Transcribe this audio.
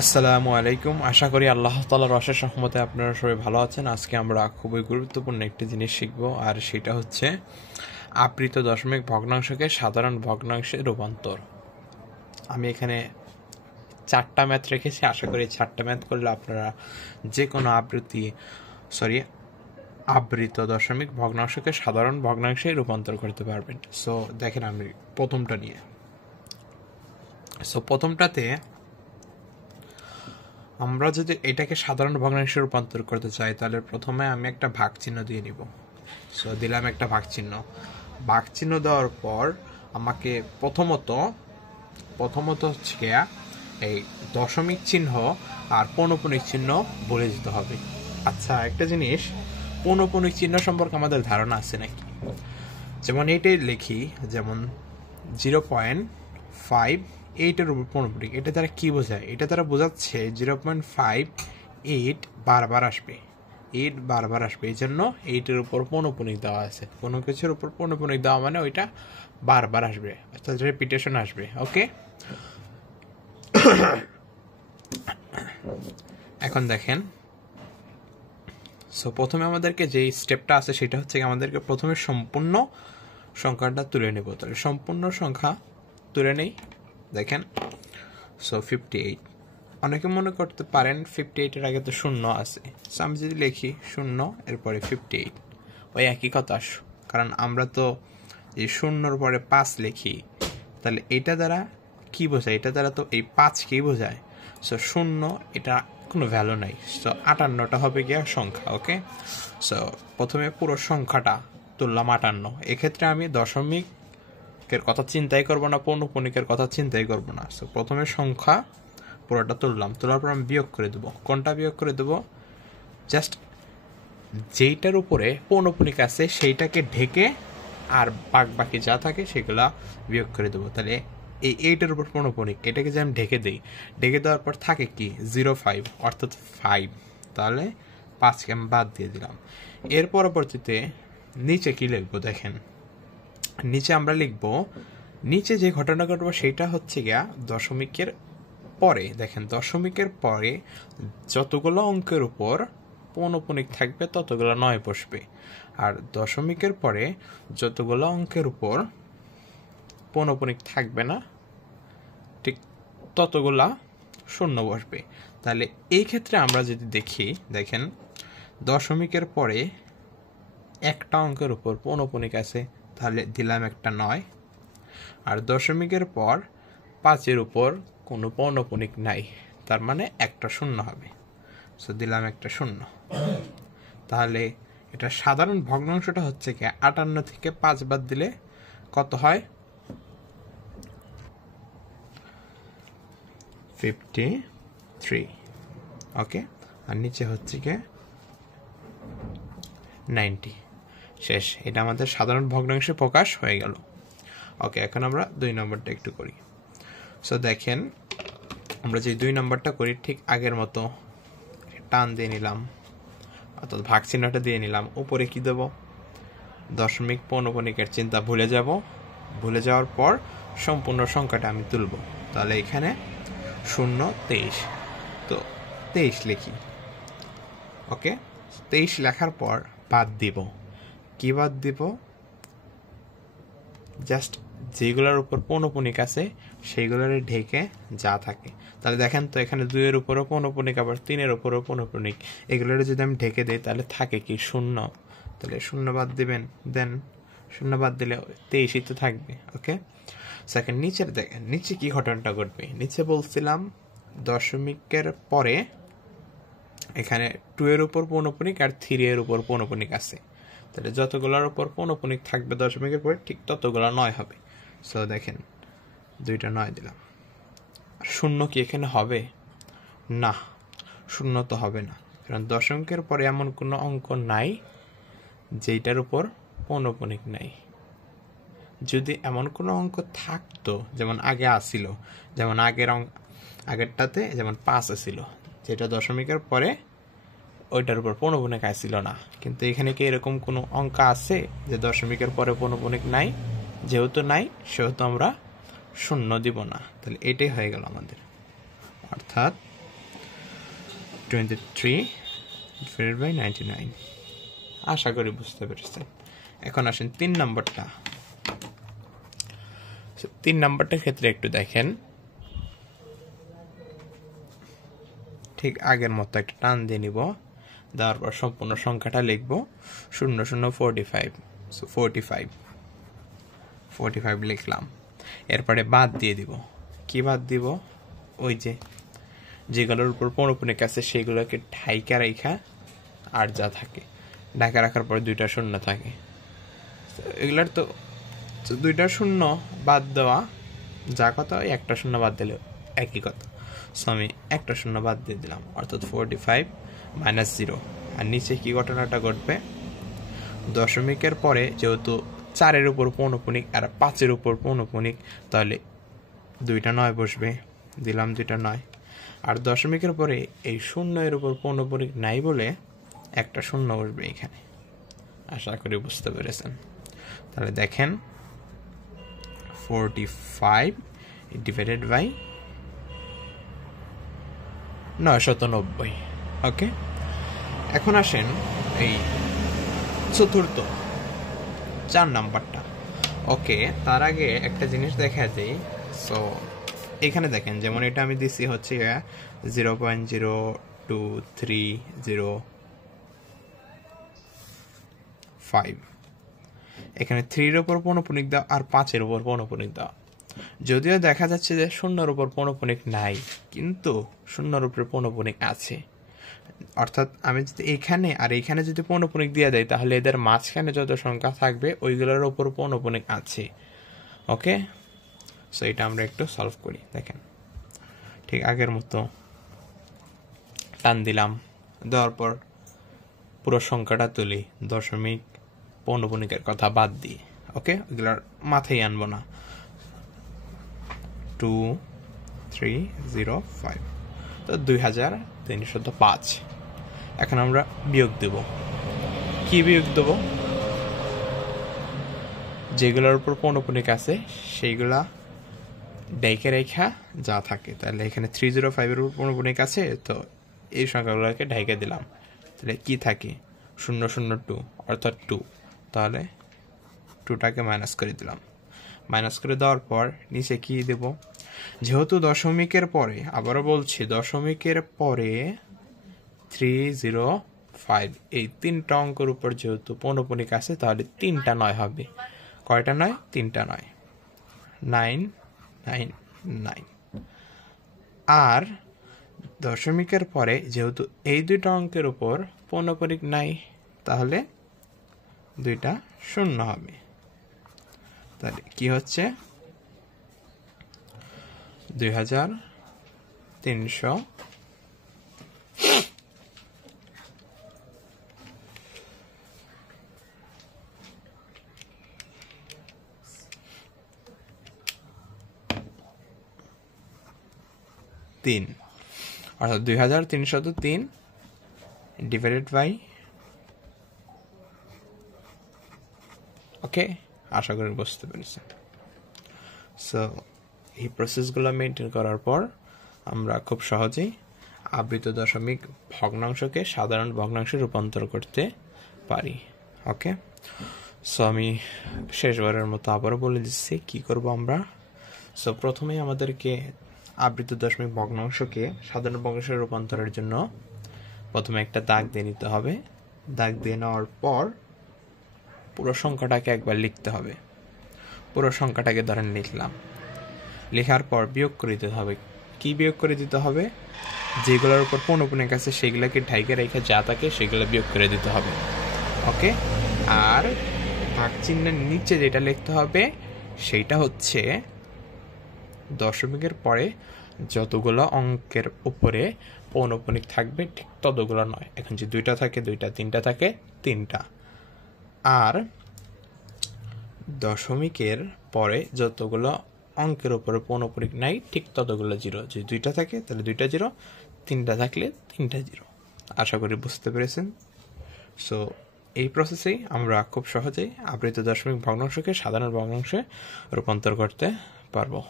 আসসালামু আলাইকুম। আশা করি আল্লাহ তাআলার অশেষ রহমতে আপনারা সবাই ভালো আছেন। আজকে আমরা খুবই গুরুত্বপূর্ণ একটি জিনিস শিখব, আর সেটা হচ্ছে আবৃত দশমিক ভগ্নাংশকে সাধারণ ভগ্নাংশে রূপান্তর। আমি এখানে 4টা ম্যাথ রেখেছি। আশা করি 4টা ম্যাথ করলে আপনারা যে কোনো আবৃত দশমিক ভগ্নাংশকে সাধারণ ভগ্নাংশে রূপান্তর করতে পারবেন। সো দেখেন, আমি প্রথমটাতে আমরা যদি এটাকে সাধারণ ভগ্নাংশে রূপান্তর করতে চাই, তাহলে প্রথমে আমি একটা ভাগ চিহ্ন দিয়ে নিব। সো দিলাম একটা ভাগ চিহ্ন দেওয়ার পর আমাকে প্রথমত হচ্ছে এই দশমিক চিহ্ন আর পৌনঃপুনিক চিহ্ন বলে দিতে হবে। আচ্ছা, একটা জিনিস, পৌনঃপুনিক চিহ্ন সম্পর্কে আমাদের ধারণা আছে নাকি? যেমন এইটাই লিখি, যেমন 0.5 এইটের উপর পৌনঃপুনিক। এটা দ্বারা কি বোঝায়? এটা দ্বারা বোঝাচ্ছে 0.58 বারবার আসবে, 8 বারবার আসবে। এই জন্য 8-এর উপর পৌনঃপুনিক দেওয়া আছে। কোনো কিছুর উপর পৌনঃপুনিক দেওয়া মানে ওইটা বারবার আসবে, অর্থাৎ রেপিটেশন আসবে। ওকে, এখন দেখেন, সো প্রথমে আমাদেরকে যে স্টেপটা আছে সেটা হচ্ছে আমাদেরকে প্রথমে সম্পূর্ণ সংখ্যাটা তুলে নেব। তাহলে সম্পূর্ণ সংখ্যা তুলে নেই। দেখেন, সো 58। অনেকে মনে করতে পারেন 58-এর আগে তো শূন্য আছে। সো আমি যদি লিখি 0 এরপরে 58, ওই একই কথা। কারণ আমরা তো এই 0-র পরে 5 লিখি, তাহলে এটা দ্বারা কি বোঝায়? এটা দ্বারা তো এই 5কেই বোঝায়। সো 0 এটা কোনো ভ্যালু নাই। সো 58টা হবে গিয়া সংখ্যা। ওকে, সো প্রথমে পুরো সংখ্যাটা তুললাম 58। এক্ষেত্রে আমি দশমিকের কথা চিন্তাই করব না, পৌনঃপুনিকের কথা চিন্তাই করব না। সো প্রথমে সংখ্যা পুরোটা তুললাম, তোলার পর আমি বিয়োগ করে দেবো। কোনটা বিয়োগ করে দেবো? জাস্ট যেইটার উপরে পৌনঃপুনিক আছে সেইটাকে ঢেকে আর বাকি যা থাকে সেগুলা বিয়োগ করে দেবো। তাহলে এই 8-এর উপর পৌনঃপুনিক, এটাকে যে আমি ঢেকে দিই, ঢেকে দেওয়ার পর থাকে কি 0.5, অর্থাৎ 5। তাহলে 5কে আমি বাদ দিয়ে দিলাম। এর পরবর্তীতে নিচে কি লিখবো? দেখেন, নিচে আমরা লিখবো, নিচে যে ঘটনা ঘটবো সেটা হচ্ছে গিয়া দশমিকের পরে। দেখেন, দশমিকের পরে যতগুলো অঙ্কের উপর পৌনঃপুনিক থাকবে ততগুলো 9 বসবে, আর দশমিকের পরে যতগুলো অঙ্কের উপর পৌনঃপুনিক থাকবে না ঠিক ততগুলা 0 বসবে। তাহলে এই ক্ষেত্রে আমরা যদি দেখি, দেখেন, দশমিকের পরে একটা অঙ্কের উপর পৌনঃপুনিক আছে, তাহলে দিলাম একটা 9। আর দশমিকের পর 5-এর উপর কোনো পৌনঃপুনিক নাই, তার মানে একটা 0 হবে। সো দিলাম একটা 0। তাহলে এটা সাধারণ ভগ্নাংশটা হচ্ছে কি 58 থেকে 5 বাদ দিলে কত হয়? 53। ওকে, আর নিচে হচ্ছে কি 90। শেষ। এটা আমাদের সাধারণ ভগ্নাংশে প্রকাশ হয়ে গেল। ওকে, এখন আমরা 2 নম্বরটা একটু করি। সো দেখেন, আমরা যে 2 নম্বরটা করি ঠিক আগের মতো টান দিয়ে নিলাম, অর্থাৎ ভাগ চিহ্নটা দিয়ে নিলাম। উপরে কি দেব? দশমিক পৌনঃপুনিকের চিন্তা ভুলে যাব। ভুলে যাওয়ার পর সম্পূর্ণ সংখ্যাটা আমি তুলব। তাহলে এখানে 0, 23, তো 23 লিখি। ওকে, 23 লেখার পর বাদ দিব। কি বাদ দিব? জাস্ট যেগুলোর উপর পৌনঃপুনিক আছে সেইগুলোর ঢেকে যা থাকে। তাহলে দেখেন তো, এখানে 2-এর উপরও পৌনঃপুনিক, আবার 3-এর উপরও পৌনঃপুনিক। এগুলোর যদি আমি ঢেকে দিই তাহলে থাকে কি 0। তাহলে 0 বাদ দিবেন, দেন 0 বাদ দিলে 23ই তো থাকবে। ওকে, সেকেন্ড নিচের দেখেন, নিচে কি ঘটনাটা ঘটবে? নিচে বলছিলাম দশমিকের পরে এখানে 2-এর উপর পৌনঃপুনিক আর 3-এর উপর পৌনঃপুনিক আছে। তাহলে যতগুলোর উপর পৌনঃপুনিক থাকবে দশমিকের পরে ঠিক ততগুলো 9 হবে। সো দেখেন, 2টা 9 দিলাম। 0 কি এখানে হবে? না, 0 তো হবে না, কারণ দশমিকের পরে এমন কোনো অঙ্ক নাই যেটার উপর পৌনঃপুনিক নাই। যদি এমন কোনো অঙ্ক থাকতো, যেমন আগে আসিল, যেমন আগেরটাতে যেমন 5 আসিল, যেটা দশমিকের পরে ওইটার উপর পৌনঃপুনিক আসছিল না। কিন্তু এখানে কি এরকম কোনো অঙ্ক আছে যে দশমিকের পরে পৌনঃপুনিক নাই? যেহেতু নাই, সেহেতু আমরা 0 দিব না। তাহলে এটাই হয়ে গেল আমাদের, অর্থাৎ 23 ডিভাইডেড বাই 99। আশা করি বুঝতে পেরেছেন। এখন আসেন 3 নম্বরটা। 3 নম্বরটার ক্ষেত্রে একটু দেখেন, ঠিক আগের মতো একটা টান দিয়ে নিব, দেওয়ার পর সম্পূর্ণ সংখ্যাটা লিখব 0045। সো 45 লিখলাম। এরপরে বাদ দিয়ে দিব। কি বাদ দিব? ওই যেগুলোর উপর পৌনঃপুনিক আছে সেগুলোকে ঢাইকা রেখা, আর যা থাকে ঢাকা রাখার পর 2টা শূন্য থাকে, এগুলার তো 2টা শূন্য বাদ দেওয়া যা কথা, ওই একটা শূন্য বাদ দিলে একই কথা। সো আমি একটা শূন্য বাদ দিয়ে দিলাম, অর্থাৎ 45 মাইনাস 0। আর নিচে কি ঘটনাটা ঘটবে? দশমিকের পরে যেহেতু 4-এর উপর পৌনঃপুনিক আর 5-এর উপর পৌনঃপুনিক, তাহলে 2টা 9 বসবে, দিলাম 2টা 9। আর দশমিকের পরে এই 0-এর উপর পৌনঃপুনিক নাই বলে একটা শূন্য বসবে এখানে। আশা করি বুঝতে পেরেছেন। তাহলে দেখেন 45 ডিভাইডেড বাই 990। ওকে, এখন আসেন এই চতুর্থ 4 নাম্বারটা। ওকে, তার আগে একটা জিনিস দেখা যায়। সো এখানে দেখেন, যেমন এটা আমি দিছি হচ্ছে 0.02305। এখানে 3-এর উপর পৌনঃপুনিক দাও আর 5-এর উপর পৌনঃপুনিক দাও। যদিও দেখা যাচ্ছে যে 0-এর উপর পৌনঃপুনিক নাই, কিন্তু 0-এর উপর পৌনঃপুনিক আছে। অর্থাৎ আমি যদি এখানে আর এইখানে যদি পৌনঃপুনিক দিয়ে দেয়, তাহলে এদের মাঝখানে যত সংখ্যা থাকবে ওইগুলোর উপর পৌনঃপুনিক আছে। ওকে, সো এটা আমরা একটু সলভ করি। দেখেন, ঠিক আগের মতো টান দিলাম, দেওয়ার পর পুরো সংখ্যাটা তুলি, দশমিক পৌনঃপুনিকের কথা বাদ দিয়ে। ওকে, ওইগুলোর মাথায় আনবো না। 2305, তো 2305। এখন আমরা বিয়োগ দেব। কি বিয়োগ দেব? যেগুলোর উপর পৌনঃপুনিক আছে সেইগুলা ডাইকে রেখা যা থাকে। তাহলে এখানে 305-এর উপর পৌনঃপুনিক আছে, তো এই সংখ্যাগুলোকে ঢাইকে দিলাম। তাহলে কি থাকে? 002, অর্থাৎ 2। তাহলে 2টাকে মাইনাস করে দিলাম। মাইনাস করে দেওয়ার পর নিচে কি দেব? যেহেতু দশমিকের পরে, আবারও বলছি, দশমিকের পরে 305 এই 3টা অঙ্কের উপর যেহেতু পৌনঃপুনিক আছে, তাহলে 3টা 9 হবে। কয়টা 9? 3টা 9, 999। আর দশমিকের পরে যেহেতু এই 2টা অঙ্কের উপর পৌনঃপুনিক নাই, তাহলে 2টা শূন্য হবে। তাহলে কি হচ্ছে? 2300 3, অর্থাৎ 2303 ডিভাইডেড বাই। ওকে, আশা করি বুঝতে পেরেছেন। সো এই প্রসেসগুলো মেনটেন করার পর আমরা খুব সহজেই আবৃত দশমিক ভগ্নাংশকে সাধারণ ভগ্নাংশে রূপান্তর করতে পারি। ওকে, সো আমি শেষবারের মতো আবারও বলে দিচ্ছি কি করব আমরা। সো প্রথমেই আমাদেরকে আবৃত দশমিক ভগ্নাংশকে সাধারণ ভগ্নাংশে রূপান্তরের জন্য প্রথমে একটা দাগ দিয়ে নিতে হবে। দাগ দিয়ে নেওয়ার পর পুরো সংখ্যাটাকে একবার লিখতে হবে। পুরো সংখ্যাটাকে ধরেন লিখলাম। লেখার পর বিয়োগ করে দিতে হবে। কি বিয়োগ করে দিতে হবে? যেগুলোর উপর পৌনঃপুনিক আছে সেগুলোকে ঢাইকে রেখে যা থাকে সেগুলো বিয়োগ করে দিতে হবে। ওকে, আর ভাগ চিহ্নের নিচে যেটা লিখতে হবে সেইটা হচ্ছে দশমিকের পরে যতগুলো অঙ্কের উপরে পৌনঃপুনিক থাকবে ঠিক ততগুলো নয়। এখন যে 2টা থাকে 2টা, 3টা থাকে 3টা। আর দশমিকের পরে যতগুলো অঙ্কের উপরে পৌনঃপুনিক নাই ঠিক ততগুলো 0। যে 2টা থাকে তাহলে 2টা 0, 3টা থাকলে 3টা 0। আশা করি বুঝতে পেরেছেন। সো এই প্রসেসেই আমরা খুব সহজেই আবৃত দশমিক ভগ্নাংশকে সাধারণ ভগ্নাংশে রূপান্তর করতে পারবো।